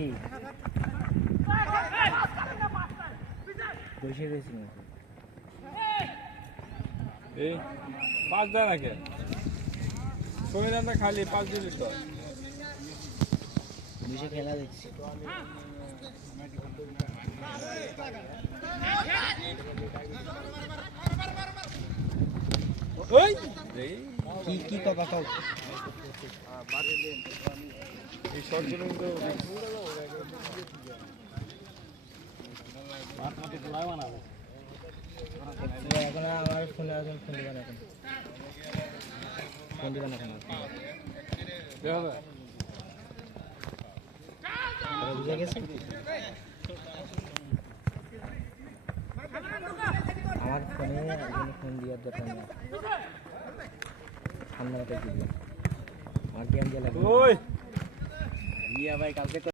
কি বসে গেছি এই 5 দেয় না কে সোহেরানটা খালি 5 দিলি তো বসে খেলা দেখছি ওই কি কি কথা কও এই শটগুলো তো এখন আমার ফোনে আছে ফোন দিবেন এখন ফোন দিবেন এখন দেখা বুঝে গেছে আমার ফোনে একজন ফোন দেওয়ার দরকার নেই সামনে দিবেন আমার গেম দিয়ে লাগবে ওই মিয়া ভাই কালকে